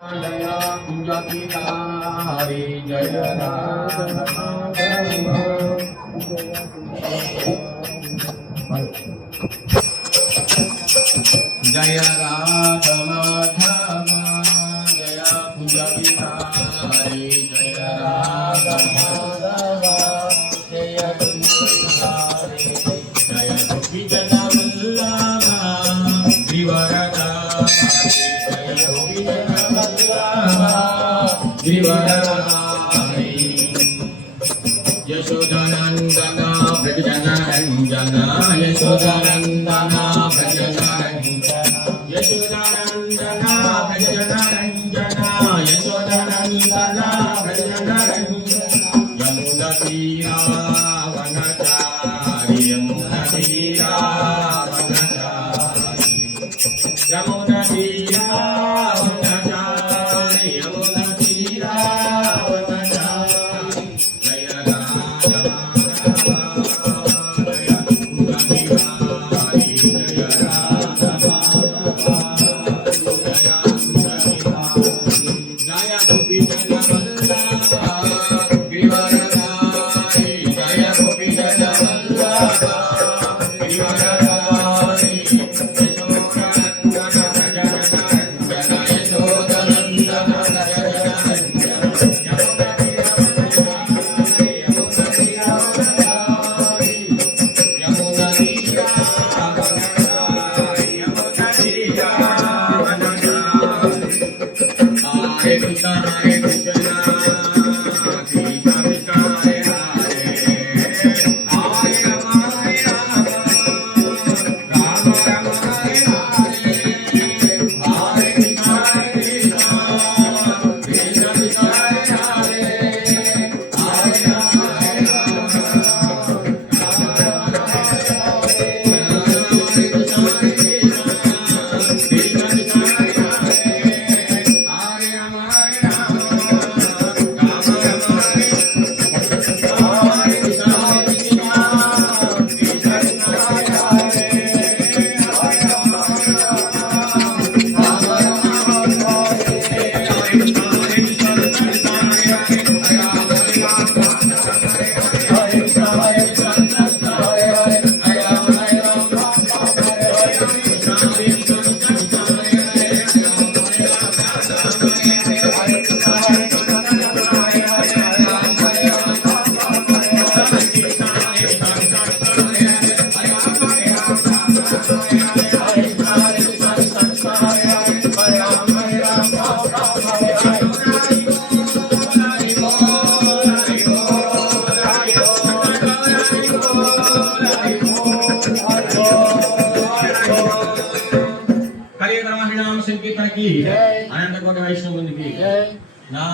जय कुञ्जपितारे जय जय राधमाधव जय कुञ्जपितारे जय Radha Madhav श्रीवरदारे यशोदानन्दना भजनरञ्जना यशोदानन्दना भजनरञ्जना यशोदानन्दना भजनरञ्जना यशोदानन्दना भजनरञ्जना यमुनतीरावनचारि यमुनतीरावनचारि यमुनतीरावनचारि Você com sua Hare Rama Hari నామ సంకీర్తనకి అనంత కోటి వైష్ణవునికి నా